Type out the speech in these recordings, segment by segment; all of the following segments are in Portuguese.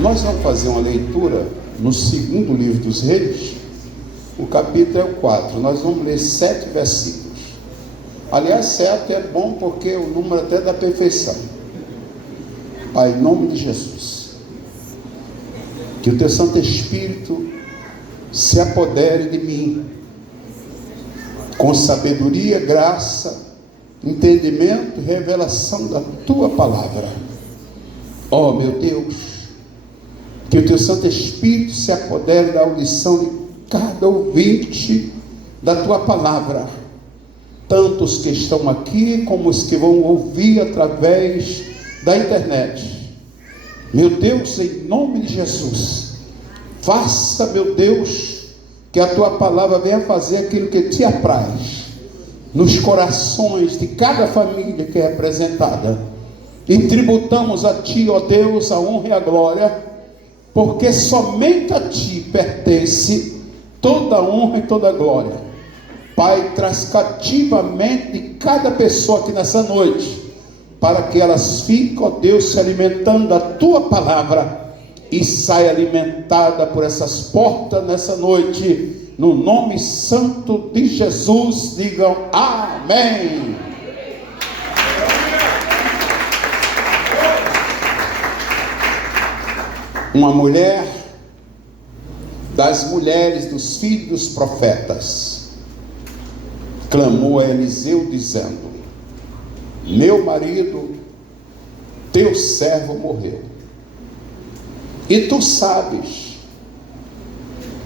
Nós vamos fazer uma leitura no segundo livro dos Reis, o capítulo é o 4. Nós vamos ler 7 versículos. Aliás, 7 é bom porque é o número até da perfeição. Pai, em nome de Jesus, que o teu Santo Espírito se apodere de mim, com sabedoria, graça, entendimento e revelação da tua palavra. Ó meu Deus, que o teu Santo Espírito se apodere da audição de cada ouvinte da tua palavra, tanto os que estão aqui como os que vão ouvir através da internet. Meu Deus, em nome de Jesus, faça, meu Deus, que a tua palavra venha fazer aquilo que te apraz nos corações de cada família que é representada, e tributamos a ti, ó Deus, a honra e a glória, porque somente a ti pertence toda a honra e toda a glória. Pai, traz cativamente de cada pessoa aqui nessa noite, para que elas fiquem, ó Deus, se alimentando da tua palavra e saia alimentada por essas portas nessa noite, no nome santo de Jesus. Digam amém. Uma mulher das mulheres dos filhos dos profetas clamou a Eliseu dizendo: meu marido, teu servo morreu, e tu sabes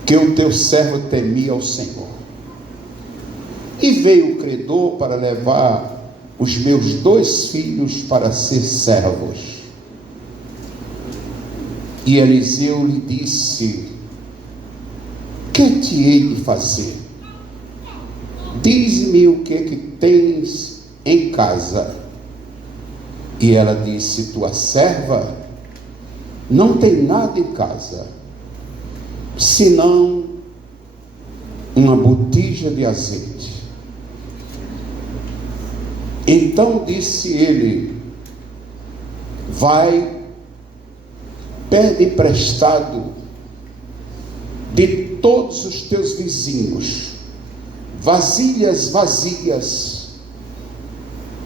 que o teu servo temia ao Senhor, e veio o credor para levar os meus 2 filhos para ser servos. E Eliseu lhe disse: que te hei de fazer? Diz-me o que tens em casa. E ela disse: tua serva não tem nada em casa, senão uma botija de azeite. Então disse ele: vai, pede emprestado de todos os teus vizinhos vasilhas vazias,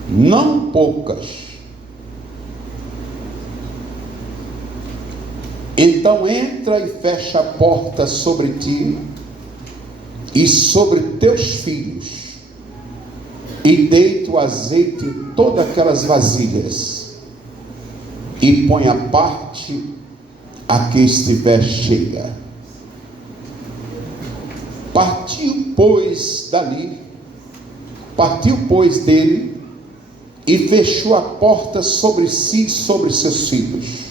não poucas. Então entra e fecha a porta sobre ti e sobre teus filhos, e deita o azeite em todas aquelas vasilhas, e põe a parte a que estiver cheia. Partiu, pois, dele, e fechou a porta sobre si e sobre seus filhos.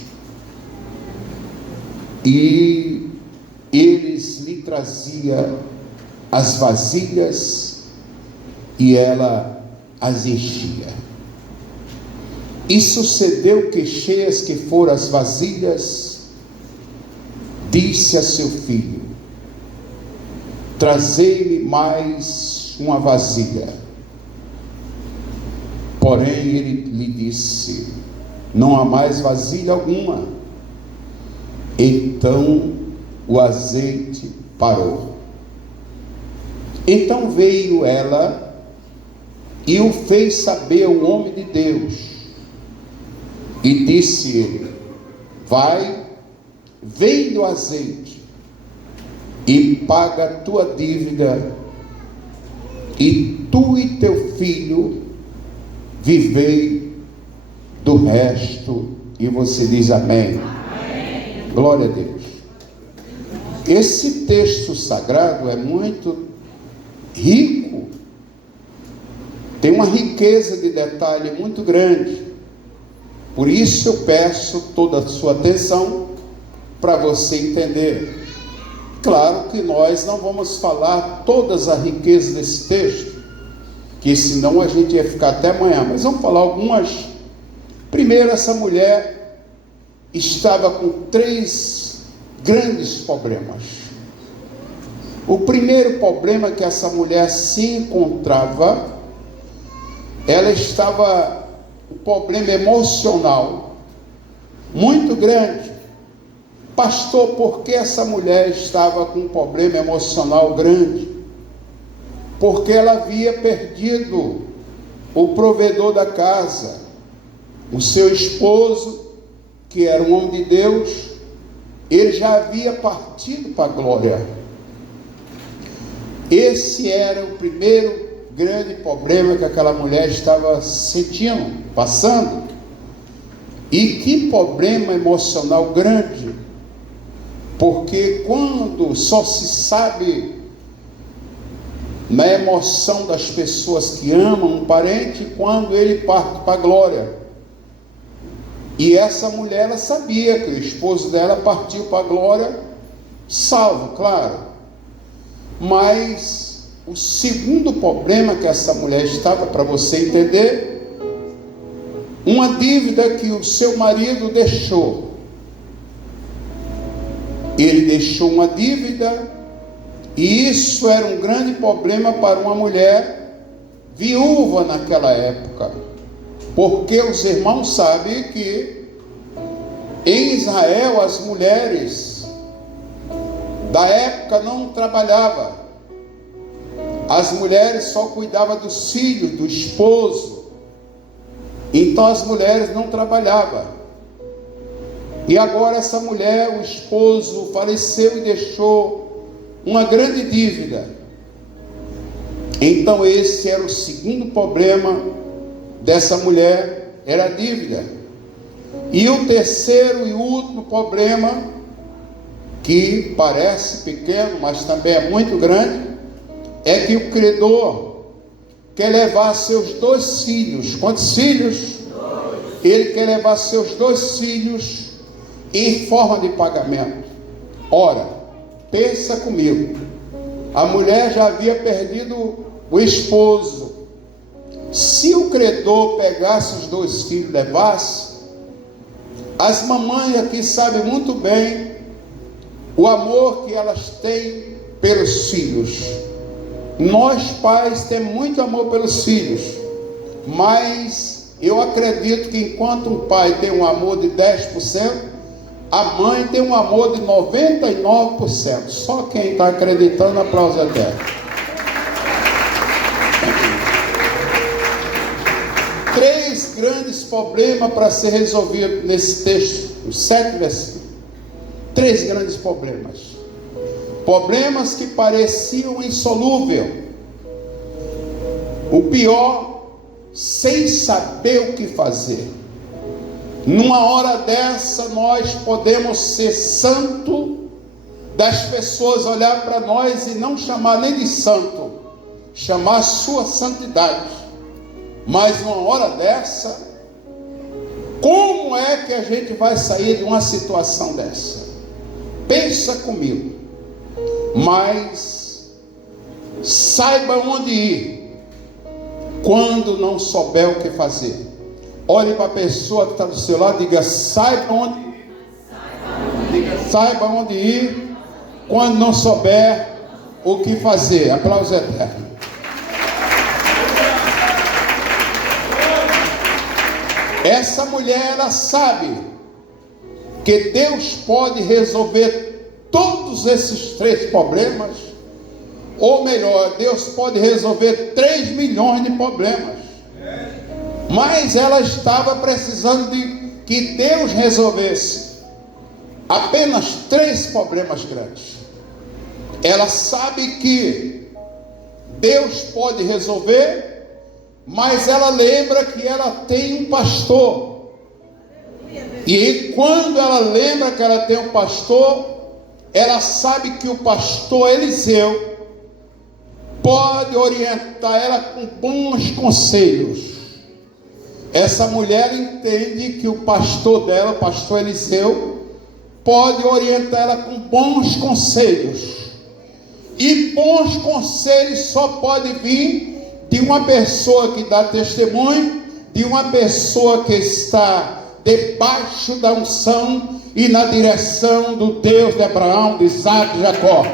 E eles lhe traziam as vasilhas, e ela as enchia. E sucedeu que, cheias que foram as vasilhas, disse a seu filho: trazei-me mais uma vasilha. Porém ele lhe disse: não há mais vasilha alguma. Então o azeite parou. Então veio ela e o fez saber ao homem de Deus, e disse ele: vai, vende o azeite e paga a tua dívida, e tu e teu filho vivei do resto. E você diz amém. Amém. Glória a Deus. Esse texto sagrado é muito rico, tem uma riqueza de detalhe muito grande. Por isso eu peço toda a sua atenção para você entender. Claro que nós não vamos falar todas as riquezas desse texto, que senão a gente ia ficar até amanhã, mas vamos falar algumas. Primeiro, essa mulher estava com 3 grandes problemas. O primeiro problema que essa mulher se encontrava, ela estava um problema emocional muito grande. pastor, por que essa mulher estava com um problema emocional grande? Porque ela havia perdido o provedor da casa, o seu esposo, que era um homem de Deus. Ele já havia partido para a glória. Esse era o primeiro grande problema que aquela mulher estava sentindo, passando. E que problema emocional grande, porque quando só se sabe na emoção das pessoas que amam um parente, quando ele parte para a glória. E essa mulher, ela sabia que o esposo dela partiu para a glória, salvo, claro. Mas o segundo problema que essa mulher estava, para você entender, uma dívida que o seu marido deixou. Ele deixou uma dívida, e isso era um grande problema para uma mulher viúva naquela época, porque os irmãos sabem que em Israel as mulheres da época não trabalhavam, as mulheres só cuidavam dos filhos, do esposo. Então as mulheres não trabalhavam. E agora essa mulher, o esposo faleceu e deixou uma grande dívida. Então esse era o segundo problema dessa mulher, era a dívida. E o terceiro e último problema, que parece pequeno, mas também é muito grande, é que o credor quer levar seus 2 filhos. Quantos filhos? 2. Ele quer levar seus 2 filhos em forma de pagamento. Ora, pensa comigo, a mulher já havia perdido o esposo. Se o credor pegasse os 2 filhos e levasse, as mamães aqui sabem muito bem o amor que elas têm pelos filhos. Nós pais temos muito amor pelos filhos, mas eu acredito que enquanto um pai tem um amor de 10%, a mãe tem um amor de 99%. Só quem está acreditando, aplauso eterno. 3 grandes problemas para ser resolvido nesse texto, os 7 versículos. 3 grandes problemas. Problemas que pareciam insolúveis. O pior, sem saber o que fazer. Numa hora dessa, nós podemos ser santo, das pessoas olhar para nós e não chamar nem de santo, chamar a sua santidade. Mas numa hora dessa, como é que a gente vai sair de uma situação dessa? Pensa comigo. Mas saiba onde ir quando não souber o que fazer. Olhe para a pessoa que está do seu lado e diga: saiba onde ir. Saiba onde ir quando não souber o que fazer. Aplauso eterno. Essa mulher, ela sabe que Deus pode resolver todos esses 3 problemas, ou melhor, Deus pode resolver 3 milhões de problemas, mas ela estava precisando de que Deus resolvesse apenas 3 problemas grandes. Ela sabe que Deus pode resolver, mas ela lembra que ela tem um pastor, e quando ela lembra que ela tem um pastor, ela sabe que o pastor Eliseu pode orientar ela com bons conselhos. Essa mulher entende que o pastor dela, o pastor Eliseu, pode orientar ela com bons conselhos. E bons conselhos só pode vir de uma pessoa que dá testemunho, de uma pessoa que está debaixo da unção e na direção do Deus de Abraão, de Isaac e Jacó.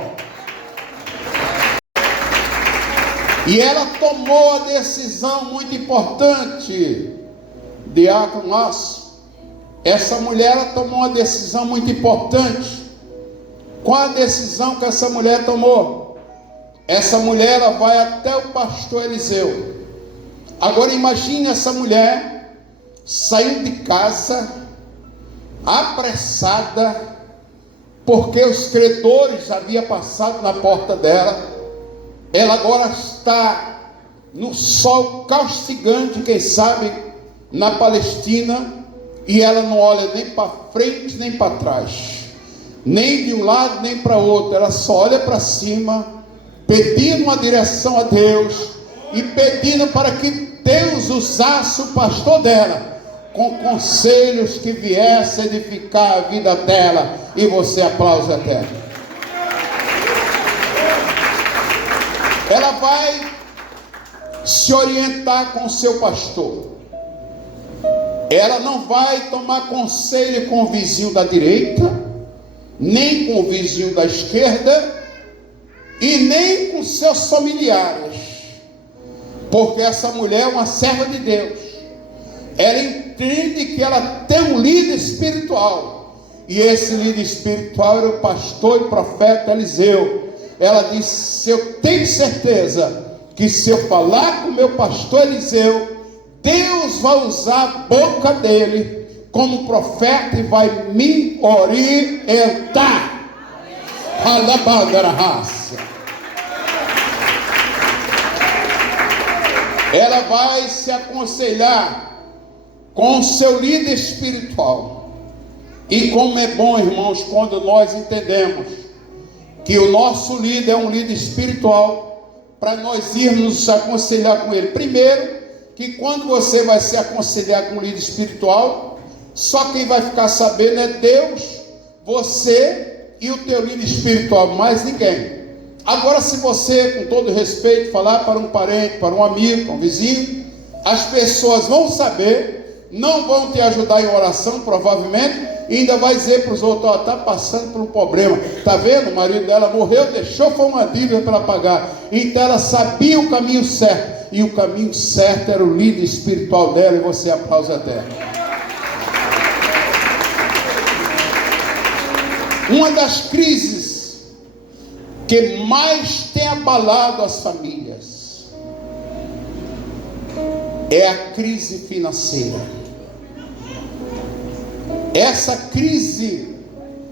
E ela tomou a decisão muito importante, diácono Márcio, essa mulher ela tomou uma decisão muito importante. Qual a decisão que essa mulher tomou? Essa mulher ela vai até o pastor Eliseu. Agora imagine essa mulher saindo de casa, apressada, porque os credores haviam passado na porta dela. Ela agora está no sol castigante, quem sabe, na Palestina, e ela não olha nem para frente nem para trás, nem de um lado nem para outro. Ela só olha para cima, pedindo uma direção a Deus e pedindo para que Deus usasse o pastor dela com conselhos que viessem edificar a vida dela. E você aplaude até. Ela vai se orientar com o seu pastor. Ela não vai tomar conselho com o vizinho da direita, nem com o vizinho da esquerda, e nem com seus familiares, porque essa mulher é uma serva de Deus. Ela entende que ela tem um líder espiritual, e esse líder espiritual era o pastor e profeta Eliseu. Ela disse: eu tenho certeza que se eu falar com o meu pastor Eliseu, Deus vai usar a boca dele como profeta e vai me orientar. Ela vai se aconselhar com o seu líder espiritual. E como é bom, irmãos, quando nós entendemos que o nosso líder é um líder espiritual, para nós irmos nos aconselhar com ele. Primeiro, que quando você vai se aconselhar com um líder espiritual, só quem vai ficar sabendo é Deus, você e o teu líder espiritual, mais ninguém. Agora, se você, com todo respeito, falar para um parente, para um amigo, para um vizinho, as pessoas vão saber, não vão te ajudar em oração, provavelmente, e ainda vai dizer para os outros: está passando por um problema, está vendo, o marido dela morreu, deixou, foi uma dívida para ela pagar. Então ela sabia o caminho certo, e o caminho certo era o líder espiritual dela. E você aplaude a terra. Uma das crises que mais tem abalado as famílias é a crise financeira. Essa crise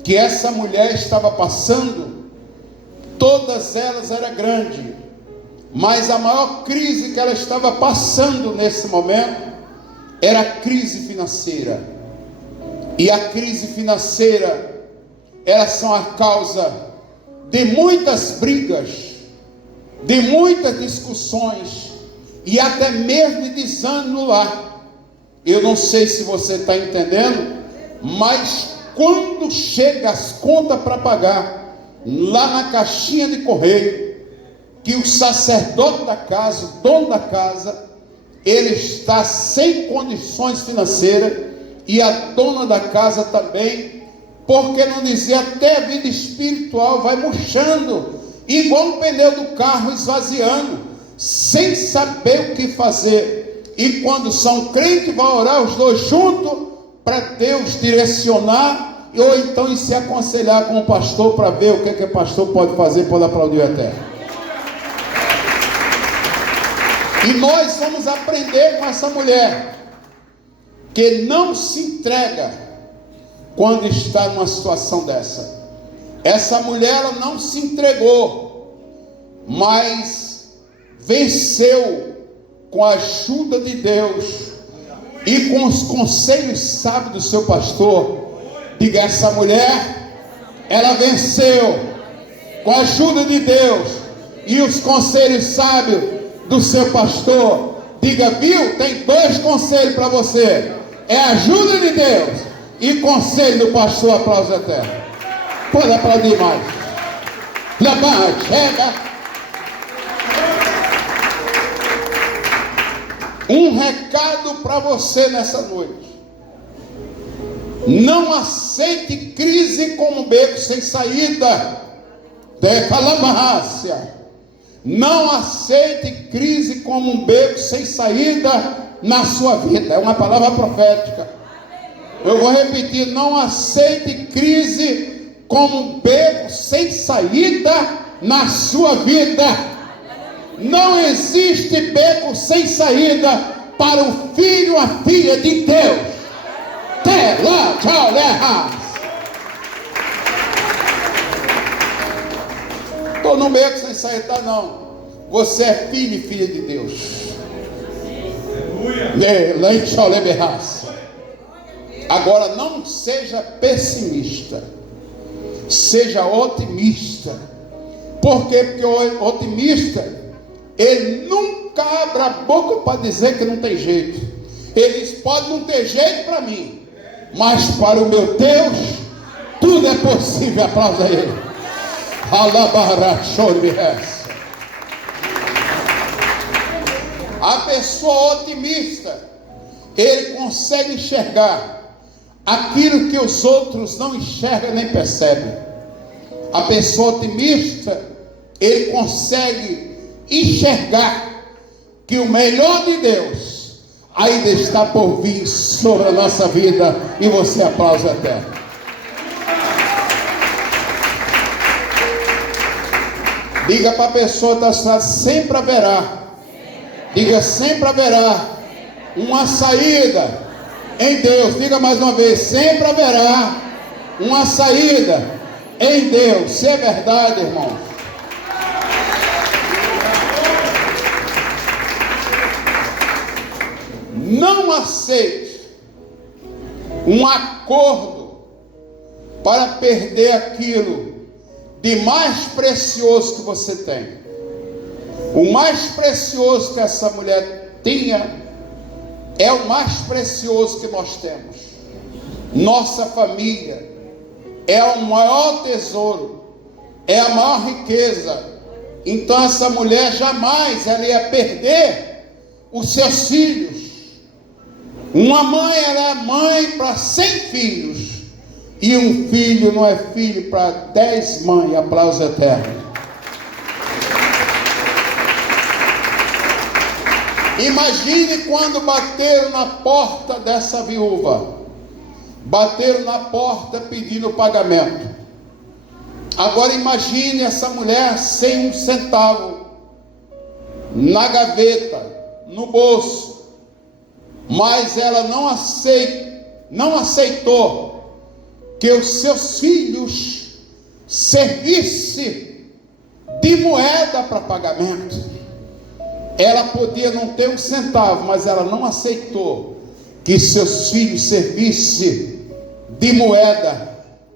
que essa mulher estava passando, todas elas eram grandes, mas a maior crise que ela estava passando nesse momento era a crise financeira. E a crise financeira, elas são a causa de muitas brigas, de muitas discussões e até mesmo de desânimo no lar. Eu não sei se você está entendendo, mas quando chega as contas para pagar lá na caixinha de correio, que o sacerdote da casa, o dono da casa, ele está sem condições financeiras, e a dona da casa também, porque não dizia, até a vida espiritual vai murchando, igual um pneu do carro esvaziando, sem saber o que fazer. E quando são crentes, vão orar os dois juntos, para Deus direcionar, ou então se aconselhar com o pastor, para ver o que o pastor pode fazer, pode aplaudir a terra. E nós vamos aprender com essa mulher, que não se entrega quando está numa situação dessa. Essa mulher, ela não se entregou, mas venceu com a ajuda de Deus e com os conselhos sábios do seu pastor. Diga: essa mulher, ela venceu com a ajuda de Deus e os conselhos sábios do seu pastor. Diga: viu, tem dois conselhos para você: é a ajuda de Deus e conselho do pastor. Aplausos a terra. Pode aplaudir mais. Levante, chega. Um recado para você nessa noite: não aceite crise como um beco sem saída. Decalamácia. Não aceite crise como um beco sem saída na sua vida. É uma palavra profética. Eu vou repetir: não aceite crise como um beco sem saída na sua vida. Não existe beco sem saída para o filho, a filha de Deus. Estou no beco sem saída, não. Você é filho e filha de Deus. Agora, não seja pessimista, seja otimista. Por quê? Porque o otimista, ele nunca abre a boca para dizer que não tem jeito. Ele diz: pode não ter jeito para mim, mas para o meu Deus tudo é possível. Aplauda ele. A pessoa otimista, ele consegue enxergar aquilo que os outros não enxergam nem percebem. A pessoa otimista, ele consegue enxergar que o melhor de Deus ainda está por vir sobre a nossa vida. E você aplaude até. Diga para a pessoa que está: sempre haverá. Diga: sempre haverá uma saída em Deus. Diga mais uma vez: sempre haverá uma saída em Deus. Se é verdade, irmão. Não aceite um acordo para perder aquilo de mais precioso que você tem. O mais precioso que essa mulher tinha é o mais precioso que nós temos. Nossa família é o maior tesouro, é a maior riqueza. Então essa mulher jamais ela ia perder os seus filhos. Uma mãe, ela é mãe para 100 filhos, e um filho não é filho para 10 mães. Aplauso eterno. Imagine quando bateram na porta dessa viúva, bateram na porta pedindo pagamento. Agora imagine essa mulher sem um centavo na gaveta, no bolso, mas ela não aceitou que os seus filhos servissem de moeda para pagamento. Ela podia não ter um centavo, mas ela não aceitou que seus filhos servissem de moeda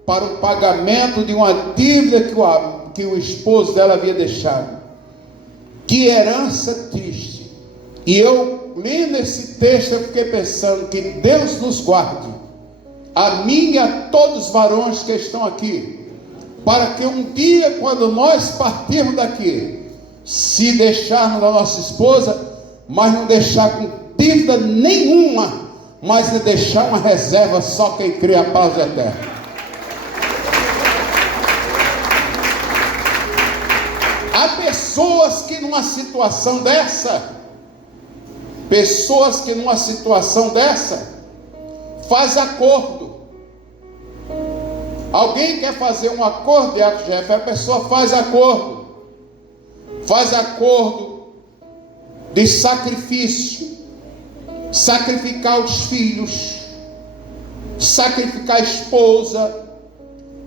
para o pagamento de uma dívida que o esposo dela havia deixado. Que herança triste. E eu, lendo esse texto, eu fiquei pensando que Deus nos guarde, a mim e a todos os varões que estão aqui, para que um dia, quando nós partirmos daqui, se deixarmos da nossa esposa, mas não deixar com dívida nenhuma, mas de deixar uma reserva, só quem crê. A paz eterna. Há pessoas que numa situação dessa faz acordo. Alguém quer fazer um acordo, Diácono Jeff, a pessoa faz acordo de sacrifício, sacrificar os filhos, sacrificar a esposa,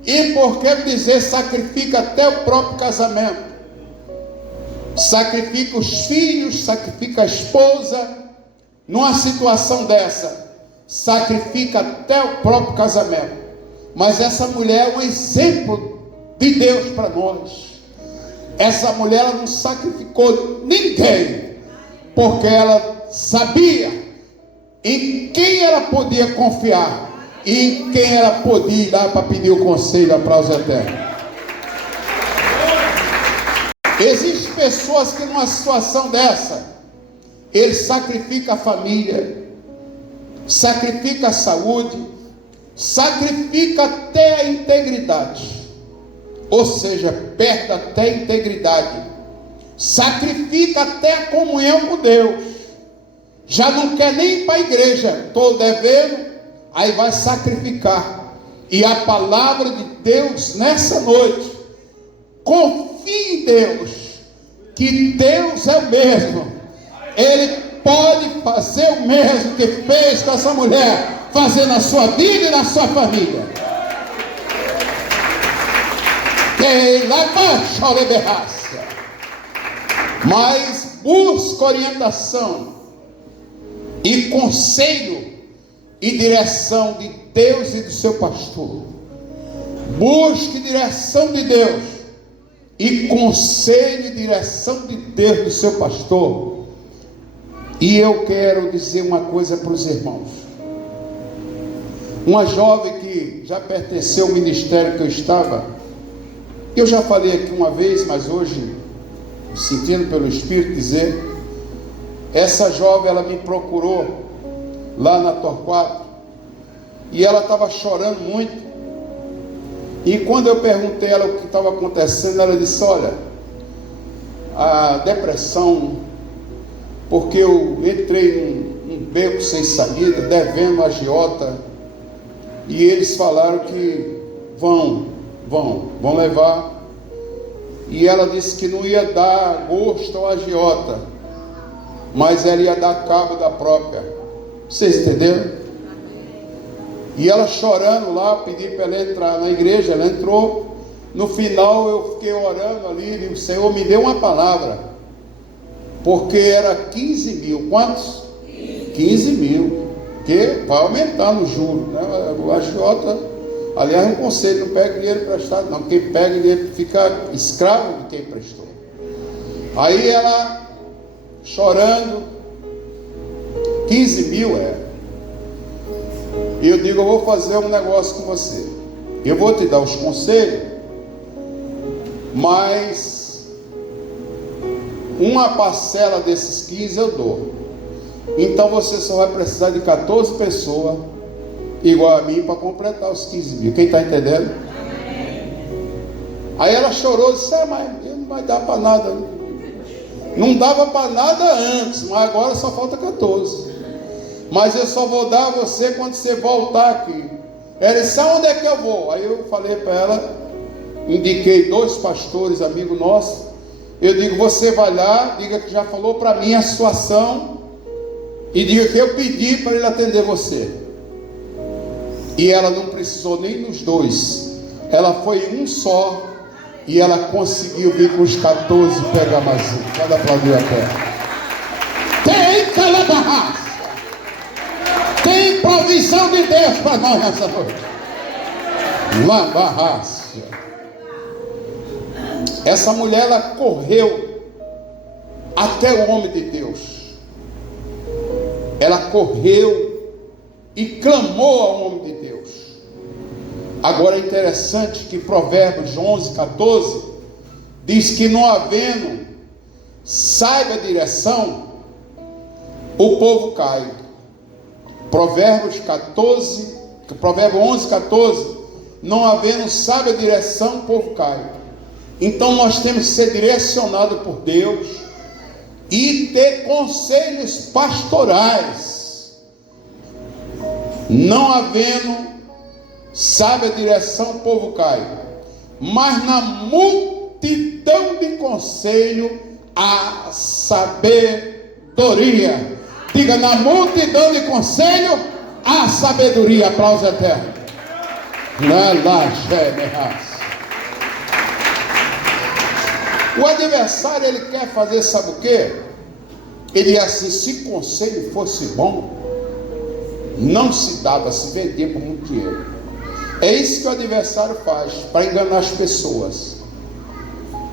e por que dizer sacrifica até o próprio casamento, sacrifica os filhos, sacrifica a esposa. Numa situação dessa, sacrifica até o próprio casamento. Mas essa mulher é um exemplo de Deus para nós. Essa mulher, ela não sacrificou ninguém, porque ela sabia em quem ela podia confiar e em quem ela podia ir lá para pedir o conselho. Aplauso eterno. Existem pessoas que numa situação dessa, ele sacrifica a família, sacrifica a saúde, sacrifica até a integridade. Ou seja, perde até a integridade, sacrifica até a comunhão com Deus, já não quer nem ir para a igreja. Estou devendo, aí vai sacrificar. E a palavra de Deus nessa noite, confie em Deus, que Deus é o mesmo. Ele pode fazer o mesmo que fez com essa mulher, fazer na sua vida e na sua família. Mas busca orientação e conselho e direção de Deus e do seu pastor. Busque direção de Deus e conselho e direção de Deus do seu pastor. E eu quero dizer uma coisa para os irmãos. Uma jovem que já pertenceu ao ministério que eu estava, eu já falei aqui uma vez, mas hoje, sentindo pelo Espírito dizer, essa jovem, ela me procurou lá na Torquato, e ela estava chorando muito, e quando eu perguntei a ela o que estava acontecendo, ela disse: olha, a depressão, porque eu entrei num beco sem saída, devendo a agiota, e eles falaram que vão levar, e ela disse que não ia dar gosto ao agiota, mas ela ia dar cabo da própria. Vocês entenderam? E ela chorando lá, pedi para ela entrar na igreja, ela entrou. No final eu fiquei orando ali, e o Senhor me deu uma palavra, porque era 15 mil, quantos? 15 mil, que vai aumentando o juro, né? O agiota, aliás, um conselho: não pega dinheiro emprestado não, quem pega dinheiro fica escravo de quem emprestou. Aí ela chorando, 15 mil e eu digo: eu vou fazer um negócio com você, eu vou te dar os conselhos, mas uma parcela desses 15 eu dou, então você só vai precisar de 14 pessoas igual a mim para completar os 15 mil. Quem está entendendo? Aí ela chorou e disse: mas não vai dar para nada. Não dava para nada antes, mas agora só falta 14. Mas eu só vou dar a você quando você voltar aqui. Ela disse: onde é que eu vou? Aí eu falei para ela, indiquei 2 pastores amigos nossos. Eu digo: você vai lá, diga que já falou para mim a situação, e diga que eu pedi para ele atender você. E ela não precisou nem dos 2, ela foi um só, e ela conseguiu vir com os 14 pegar mais um. Cada aplaudir a terra. Tem calabarraça, tem provisão de Deus para nós nessa noite. Labarraça. Essa mulher, ela correu até o homem de Deus. Ela correu e clamou ao homem de Deus. Agora é interessante que Provérbios 11, 14 diz que, não havendo saiba a direção, o povo cai. Provérbios 11, 14, não havendo saiba a direção, o povo cai. Então nós temos que ser direcionados por Deus e ter conselhos pastorais. Não havendo sabe a direção, o povo cai, mas na multidão de conselho há sabedoria. Diga: na multidão de conselho há sabedoria. Aplausos eterno. O adversário, ele quer fazer, sabe o quê? Ele diz assim: se conselho fosse bom, não se dava, se vendia por muito dinheiro. É isso que o adversário faz, para enganar as pessoas.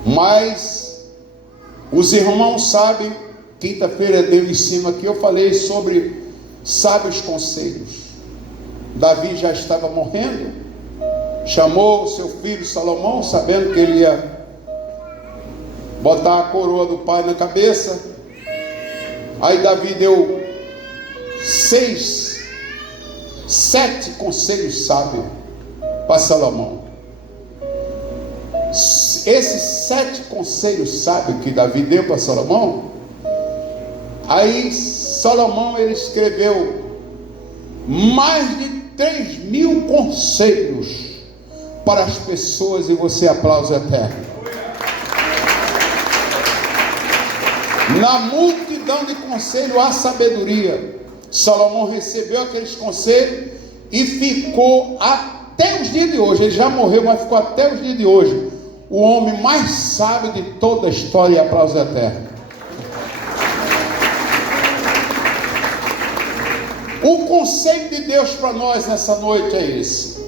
Mas os irmãos sabem, quinta-feira deu em cima aqui, eu falei sobre sábios conselhos. Davi já estava morrendo, chamou o seu filho Salomão, sabendo que ele ia botar a coroa do pai na cabeça. Aí Davi deu 7 conselhos sábios para Salomão. Esses 7 conselhos sábios que Davi deu para Salomão, aí Salomão, ele escreveu mais de 3.000 conselhos para as pessoas, e você aplauso eterno. Na multidão de conselhos há sabedoria. Salomão recebeu aqueles conselhos e ficou até os dias de hoje. Ele já morreu, mas ficou até os dias de hoje o homem mais sábio de toda a história, e aplauso eterno. O conselho de Deus para nós nessa noite é esse: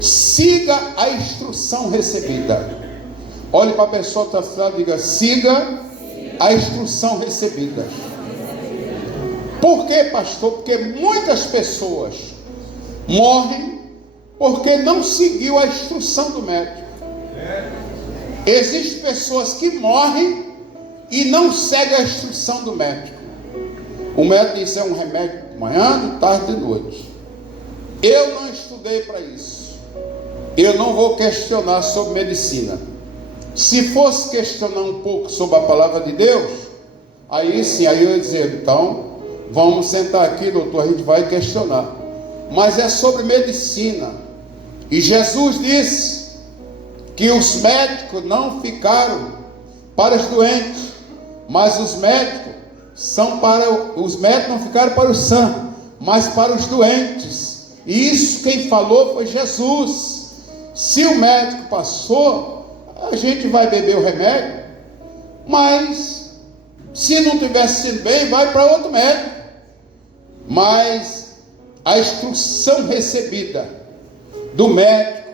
siga a instrução recebida. Olhe para a pessoa que está falando e diga: siga a instrução recebida. Por quê, pastor? Porque muitas pessoas morrem porque não seguiu a instrução do médico. Existem pessoas que morrem e não seguem a instrução do médico. O médico diz: é um remédio de manhã, de tarde, de noite. Eu não estudei para isso. Eu não vou questionar sobre medicina. Se fosse questionar um pouco sobre a palavra de Deus, aí sim, aí eu ia dizer: então, vamos sentar aqui, doutor, a gente vai questionar. Mas é sobre medicina. E Jesus disse que os médicos não ficaram para os doentes, mas os médicos não ficaram para os sãos, mas para os doentes. E isso quem falou foi Jesus. Se o médico passou, a gente vai beber o remédio, mas se não estiver sentindo bem, vai para outro médico. Mas a instrução recebida do médico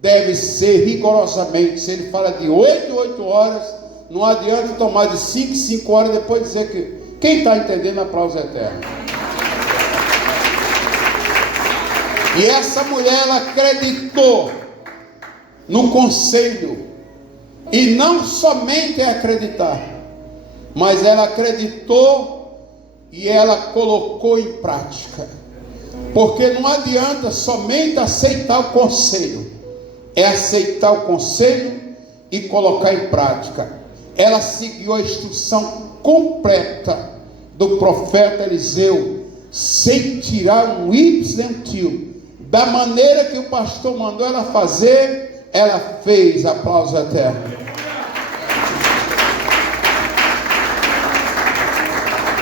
deve ser rigorosamente. Se ele fala de 8 em 8 horas, não adianta tomar de 5 em 5 horas, depois dizer que... Quem está entendendo, aplauso eterno. E essa mulher, ela acreditou no conselho. E não somente acreditar, mas ela acreditou e ela colocou em prática. Porque não adianta somente aceitar o conselho, é aceitar o conselho e colocar em prática. Ela seguiu a instrução completa do profeta Eliseu, sem tirar um Y, da maneira que o pastor mandou ela fazer, ela fez. Aplauso eterno.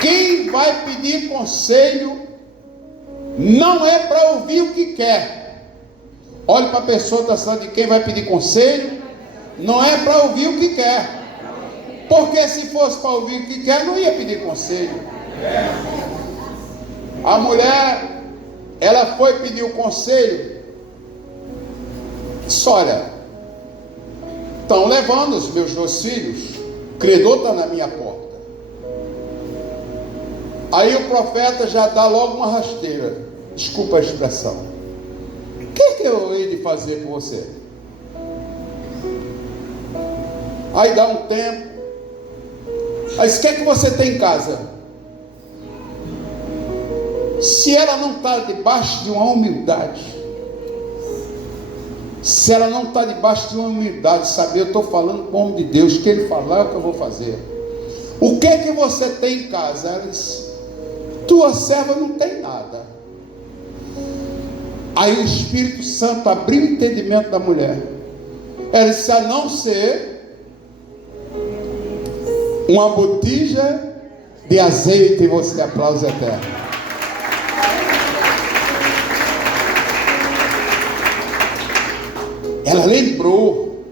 Quem vai pedir conselho não é para ouvir o que quer. Olhe para a pessoa que está falando de quem vai pedir conselho, não é para ouvir o que quer. Porque se fosse para ouvir o que quer, não ia pedir conselho. A mulher, ela foi pedir o conselho. Disse: olha, estão levando os meus 2 filhos, o credor está na minha porta. Aí o profeta já dá logo uma rasteira, desculpa a expressão: o que eu hei de fazer com você? Aí dá um tempo. Aí diz: o que é que você tem em casa? Se ela não está debaixo de uma humildade, se ela não está debaixo de uma humildade, saber, eu estou falando com o homem de Deus, o que ele falar é o que eu vou fazer. O que é que você tem em casa? Ela diz: tua serva não tem nada. Aí o Espírito Santo abriu o entendimento da mulher. Ela disse: a não ser uma botija de azeite. E você aplauso eterno. Ela lembrou.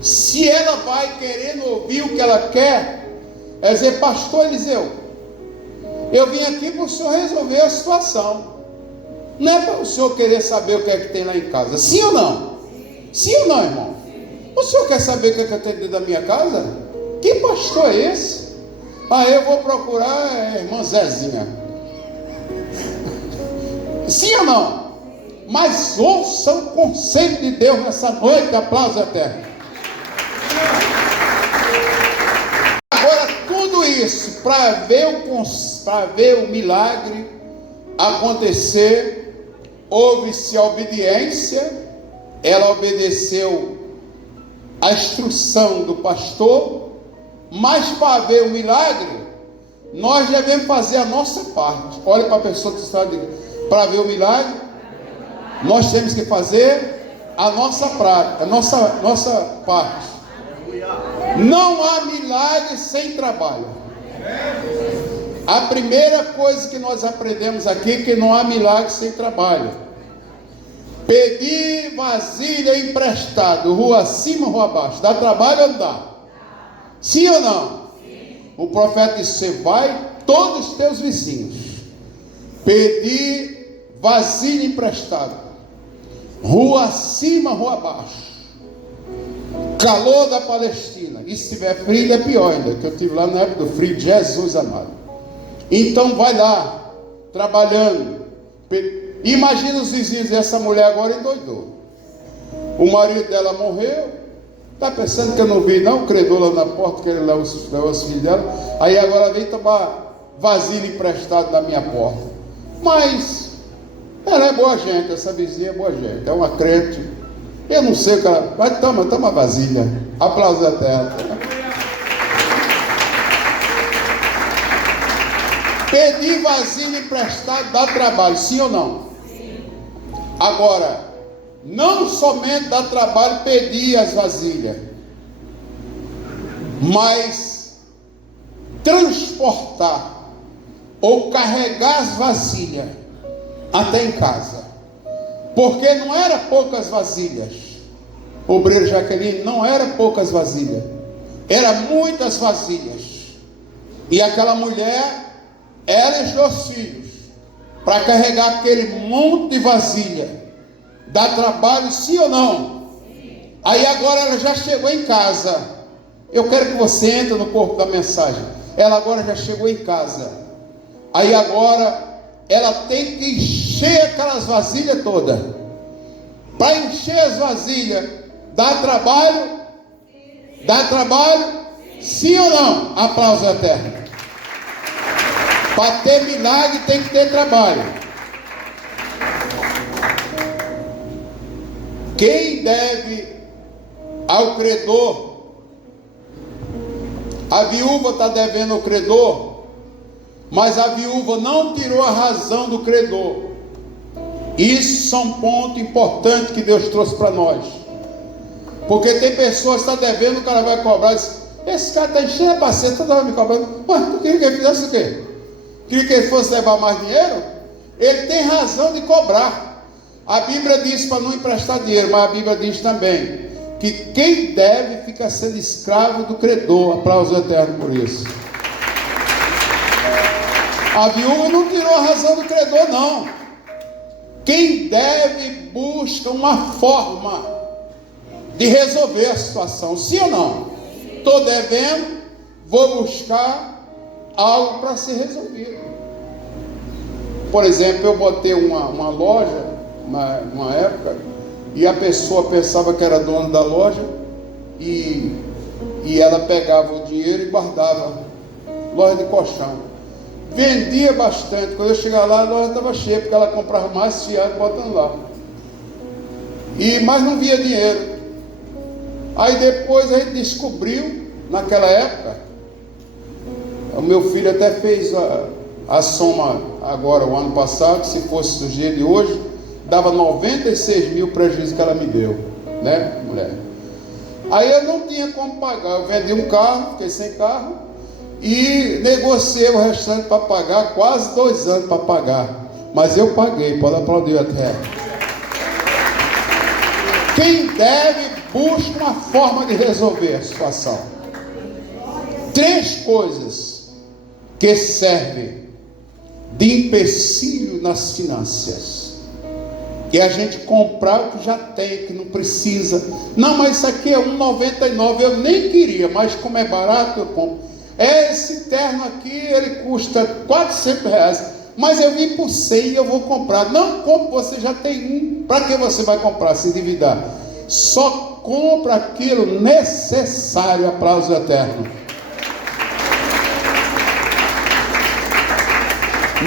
Se ela vai querendo ouvir o que ela quer, é dizer: pastor Eliseu, eu vim aqui para o senhor resolver a situação. Não é para o senhor querer saber o que é que tem lá em casa. Sim ou não? Sim ou não, irmão? O senhor quer saber o que é que tem dentro da minha casa? Que pastor é esse? Eu vou procurar a irmã Zezinha. Sim ou não? Mas ouça o conselho de Deus nessa noite. Aplauso eterno. Agora, tudo isso para ver o milagre acontecer, houve-se a obediência. Ela obedeceu a instrução do pastor. Mas para ver o milagre, nós devemos fazer a nossa parte. Olha para a pessoa que está dizendo: Para ver o milagre, nós temos que fazer a nossa prática, a nossa parte. Não há milagre sem trabalho. A primeira coisa que nós aprendemos aqui é que não há milagre sem trabalho. Pedir vasilha emprestado, rua acima, rua abaixo, dá trabalho ou não dá? Sim ou não? Sim. O profeta disse: você vai todos os teus vizinhos pedir vasilha emprestada, rua acima, rua abaixo, calor da Palestina, e se tiver frio é pior ainda, que eu estive lá na época do frio, Jesus amado. Então vai lá, trabalhando. Imagina os vizinhos, essa mulher agora endoidou. O marido dela morreu. Está pensando que eu não vi não? O credor lá na porta, que ele levou os filhos dela. Aí agora vem tomar vasilha emprestado da minha porta. Mas ela é boa gente, essa vizinha é boa gente, é uma crente. Eu não sei o que ela... Mas toma vasilha. Aplausos à terra. Pedir vasilha emprestado dá trabalho, sim ou não? Sim. Agora, não somente dá trabalho pedir as vasilhas, mas transportar ou carregar as vasilhas até em casa. Porque não era poucas vasilhas. Obreiro Jaqueline, não era poucas vasilhas, era muitas vasilhas. E aquela mulher, ela e os dois filhos, para carregar aquele monte de vasilha, dá trabalho, sim ou não? Sim. Aí agora ela já chegou em casa. Eu quero que você entre no corpo da mensagem. Ela agora já chegou em casa. Aí agora ela tem que encher aquelas vasilhas todas. Para encher as vasilhas, dá trabalho? Dá trabalho? Sim ou não? Aplausos à terra. Para ter milagre tem que ter trabalho. Quem deve ao credor? A viúva está devendo ao credor, mas a viúva não tirou a razão do credor. Isso são pontos importantes que Deus trouxe para nós. Porque tem pessoas que estão devendo, o cara vai cobrar, diz: esse cara está enchendo a paceta, toda hora me cobrando. Ué, tu queria que ele fizesse o quê? Queria que ele fosse levar mais dinheiro? Ele tem razão de cobrar. A Bíblia diz para não emprestar dinheiro, mas a Bíblia diz também que quem deve fica sendo escravo do credor. Aplauso eterno por isso. A viúva não tirou a razão do credor, não. Quem deve busca uma forma de resolver a situação, sim ou não? Estou devendo, vou buscar algo para ser resolvido. Por exemplo, eu botei uma loja, uma época, e a pessoa pensava que era dona da loja, e ela pegava o dinheiro e guardava. Loja de colchão. Vendia bastante. Quando eu chegava lá, a loja estava cheia, porque ela comprava mais fiado botando lá. Mas não via dinheiro. Aí depois a gente descobriu, naquela época, o meu filho até fez a soma agora, o ano passado, se fosse o dia de hoje, dava 96 mil prejuízo que ela me deu, né, mulher? Aí eu não tinha como pagar, eu vendi um carro, fiquei sem carro, e negociei o restante para pagar, quase 2 anos para pagar, mas eu paguei, pode aplaudir até. Quem deve, busca uma forma de resolver a situação. 3 coisas que servem de empecilho nas finanças: e a gente comprar o que já tem, que não precisa. Não, mas isso aqui é R$1,99, eu nem queria, mas como é barato eu compro. Esse terno aqui, ele custa R$400, mas eu vim por 100 e eu vou comprar. Não compre, você já tem um. Para que você vai comprar, se endividar? Só compra aquilo necessário. Aplauso eterno.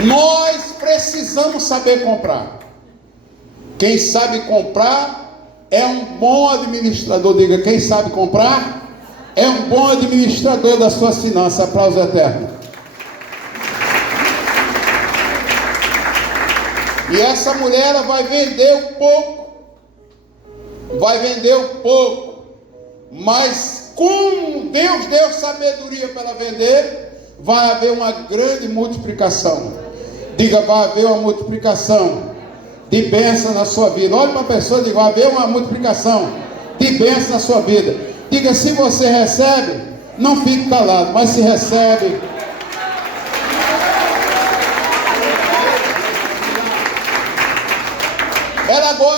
Nós precisamos saber comprar. Quem sabe comprar é um bom administrador. Diga, quem sabe comprar é um bom administrador das suas finanças. Aplauso eterno. E essa mulher, ela vai vender um pouco. Vai vender um pouco. Mas como Deus deu sabedoria para ela vender, vai haver uma grande multiplicação. Diga, vai haver uma multiplicação de bênção na sua vida. Olhe para a pessoa e diga, vai haver uma multiplicação de bênção na sua vida. Diga, se você recebe, não fique calado, mas se recebe,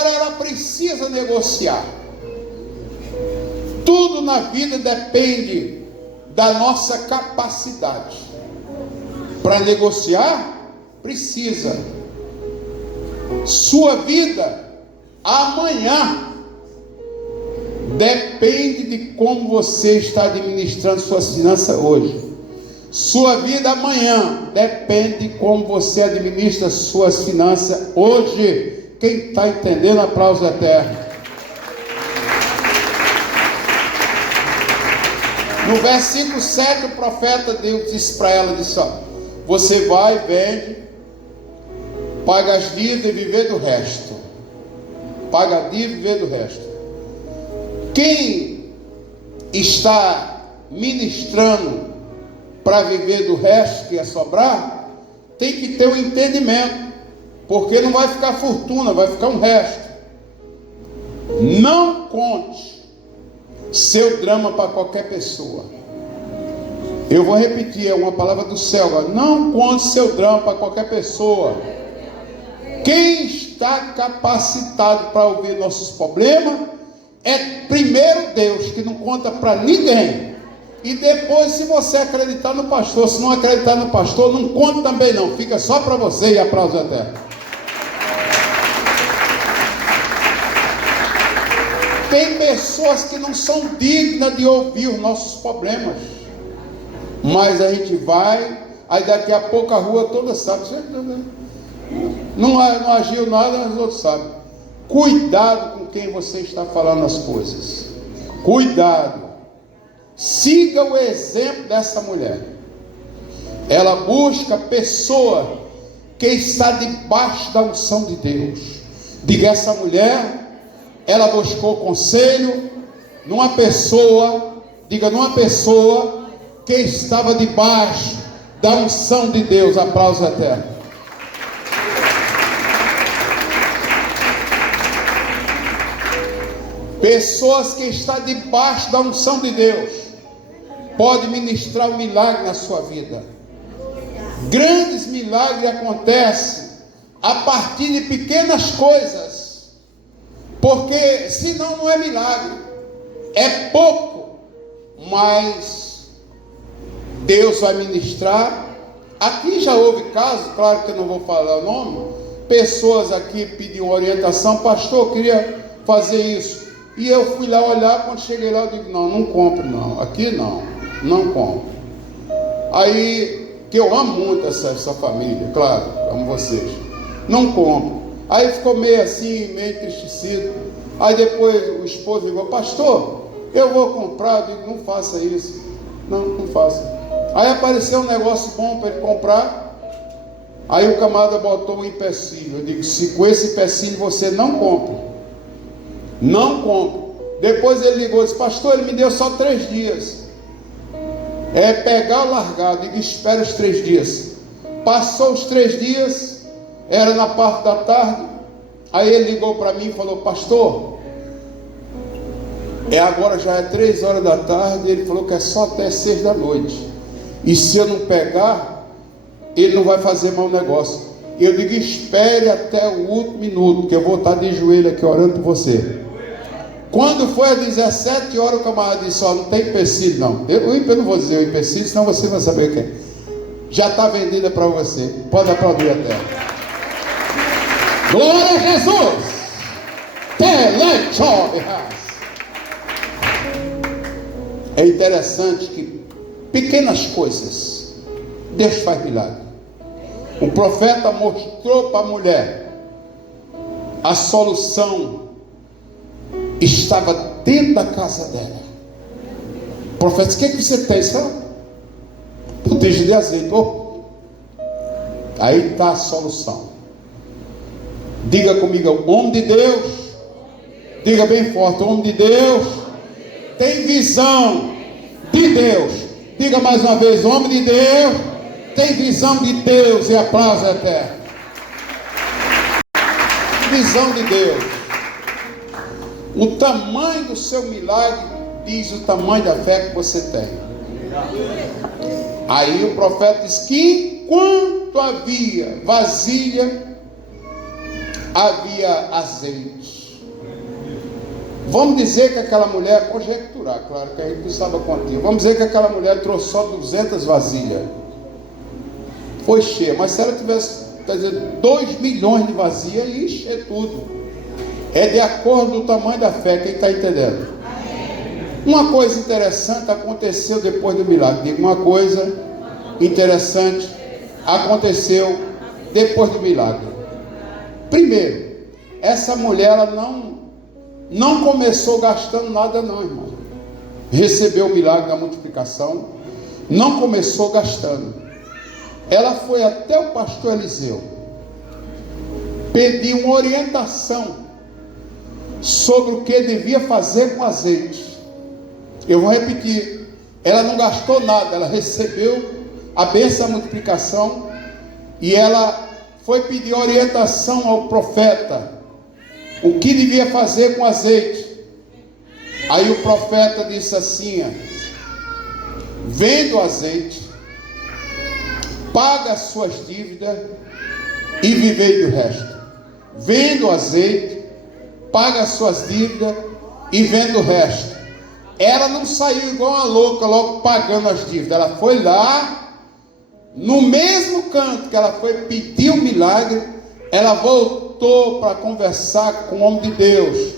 ela precisa negociar. Tudo na vida depende da nossa capacidade. Para negociar, precisa. Sua vida amanhã depende de como você está administrando suas finanças hoje. Sua vida amanhã depende de como você administra suas finanças hoje. Quem está entendendo, aplauso eterno. No versículo 7, o profeta Deus disse para ela, disse, ó, você vai, vende, paga as dívidas e viver do resto. Paga a dívida e viver do resto. Quem está ministrando para viver do resto que ia sobrar, tem que ter um entendimento, porque não vai ficar fortuna, vai ficar um resto. Não conte seu drama para qualquer pessoa. Eu vou repetir, é uma palavra do céu agora. Não conte seu drama para qualquer pessoa. Quem está capacitado para ouvir nossos problemas é primeiro Deus, que não conta para ninguém. E depois, se você acreditar no pastor, se não acreditar no pastor, não conta também não, fica só para você. E aplauso eterno. Tem pessoas que não são dignas de ouvir os nossos problemas, mas a gente vai, aí daqui a pouco a rua toda sabe, não agiu nada, os outros sabem. Cuidado com quem você está falando as coisas. Cuidado. Siga o exemplo dessa mulher. Ela busca pessoa que está debaixo da unção de Deus. Diga, essa mulher, ela buscou conselho numa pessoa, diga, numa pessoa que estava debaixo da unção de Deus. Aplauso eterno. Pessoas que estão debaixo da unção de Deus pode ministrar um milagre na sua vida. Grandes milagres acontecem a partir de pequenas coisas, porque senão não é milagre, é pouco, mas Deus vai ministrar. Aqui já houve casos, claro que eu não vou falar o nome, pessoas aqui pediam orientação, pastor, eu queria fazer isso, e eu fui lá olhar, quando cheguei lá eu digo, não compro não, aqui não compro. Aí, que eu amo muito essa família, claro, amo vocês, não compro. Aí ficou meio assim, meio entristecido. Aí depois o esposo ligou, pastor, eu vou comprar. Eu digo, não faça isso, não faça. Aí apareceu um negócio bom para ele comprar. Aí o camarada botou um empecilho. Eu digo, se com esse empecilho você não compra, não compra. Depois ele ligou e disse, pastor, ele me deu só 3 dias. É pegar ou largar. Eu digo, espera os 3 dias. Passou os 3 dias, era na parte da tarde. Aí ele ligou para mim e falou, pastor, agora já é 3 horas da tarde. Ele falou que é só até 6 da noite. E se eu não pegar, ele não vai fazer mau negócio. Eu digo, espere até o último minuto, que eu vou estar de joelho aqui orando por você. Quando foi às 17 horas, o camarada disse, não tem empecilho não. Eu não vou dizer o empecilho, senão você vai saber o que é. Já está vendida para você. Pode aplaudir até. Glória a Jesus. É interessante que pequenas coisas Deus faz milagre. O profeta mostrou para a mulher a solução estava dentro da casa dela. O profeta disse, o que você tem? Botija de azeite. Aí está a solução. Diga comigo, o homem de Deus. Diga bem forte, o homem de Deus tem visão de Deus. Diga mais uma vez, o homem de Deus tem visão de Deus e aplauso eterno. Visão de Deus. O tamanho do seu milagre diz o tamanho da fé que você tem. Aí o profeta diz que enquanto havia vasilha, havia azeite. Vamos dizer que aquela mulher, conjecturar, claro que a gente não sabe a quantia. Vamos dizer que aquela mulher trouxe só 200 vasilhas. Foi cheia, mas se ela tivesse, quer dizer, 2 milhões de vasilhas, ia encher tudo. É de acordo com o tamanho da fé, quem está entendendo? Uma coisa interessante aconteceu depois do milagre. Diga, uma coisa interessante aconteceu depois do milagre. Primeiro, essa mulher ela não começou gastando nada não, irmão. Recebeu o milagre da multiplicação, não começou gastando. Ela foi até o pastor Eliseu, pediu uma orientação sobre o que devia fazer com azeite. Eu vou repetir, ela não gastou nada, ela recebeu a bênção da multiplicação e ela foi pedir orientação ao profeta, o que devia fazer com azeite. Aí o profeta disse assim: vende o azeite, paga as suas dívidas e vivei do resto. Vende o azeite, paga as suas dívidas e vende o resto. Ela não saiu igual uma louca, logo pagando as dívidas. Ela foi lá, no mesmo canto que ela foi pedir o milagre, ela voltou para conversar com o homem de Deus.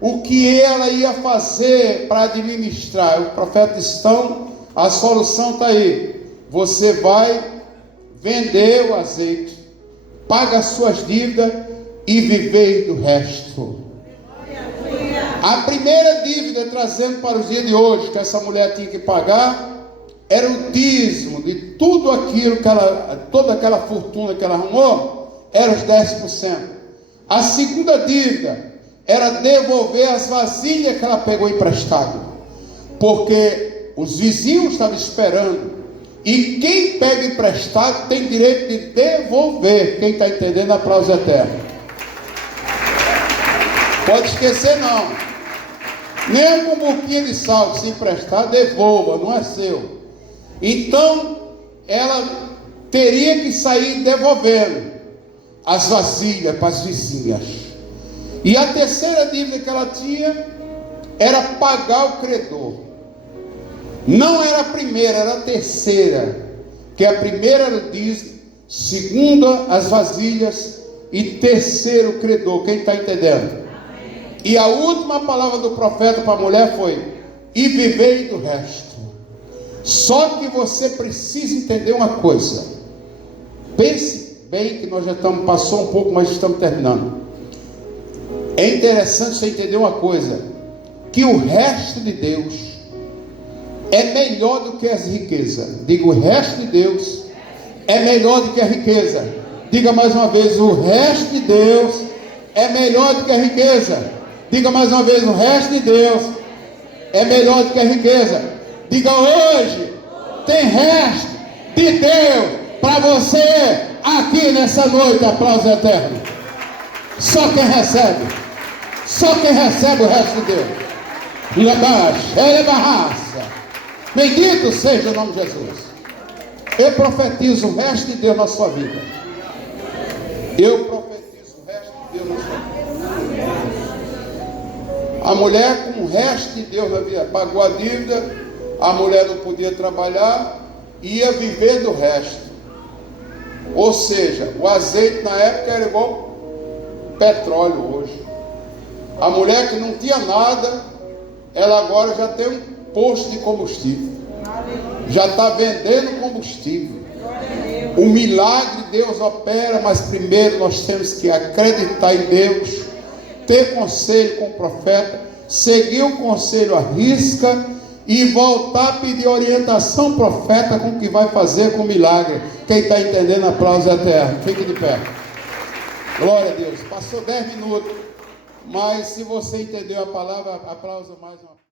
O que ela ia fazer para administrar? O profeta disse: então, a solução está aí. Você vai vender o azeite, paga as suas dívidas e viver do resto. A primeira dívida, trazendo para os dias de hoje, que essa mulher tinha que pagar, era o dízimo de tudo aquilo que ela, toda aquela fortuna que ela arrumou, era os 10%. A segunda dívida era devolver as vasilhas que ela pegou emprestado, porque os vizinhos estavam esperando, e quem pega emprestado tem direito de devolver. Quem está entendendo, aplauso eterno. Pode esquecer não, nem com um pouquinho de sal, se emprestar, devolva, não é seu. Então ela teria que sair devolvendo as vasilhas para as vizinhas. E a terceira dívida que ela tinha era pagar o credor. Não era a primeira, era a terceira. Que a primeira era o dízimo, segunda as vasilhas e terceiro o credor. Quem está entendendo? E a última palavra do profeta para a mulher foi: e vivei do resto. Só que você precisa entender uma coisa. Pense bem que nós já passou um pouco, mas estamos terminando. É interessante você entender uma coisa, que o resto de Deus é melhor do que as riquezas. Diga, o resto de Deus é melhor do que a riqueza. Diga mais uma vez, o resto de Deus é melhor do que a riqueza. Diga mais uma vez, o resto de Deus é melhor do que a riqueza. Diga, hoje tem resto de Deus para você aqui nessa noite. Aplauso eterno. Só quem recebe o resto de Deus. Bendito seja o nome de Jesus. Eu profetizo o resto de Deus na sua vida. Eu profetizo o resto de Deus na sua vida. A mulher com o resto de Deus na vida, pagou a dívida, a mulher não podia trabalhar, ia viver do resto. Ou seja, o azeite na época era igual petróleo hoje. A mulher que não tinha nada, ela agora já tem um posto de combustível, já está vendendo combustível. O milagre Deus opera, mas primeiro nós temos que acreditar em Deus, ter conselho com o profeta, seguir o conselho à risca e voltar a pedir orientação ao profeta com o que vai fazer com o milagre. Quem está entendendo, aplauso eterno. Fique de pé. Glória a Deus. Passou 10 minutos. Mas se você entendeu a palavra, aplausa mais uma.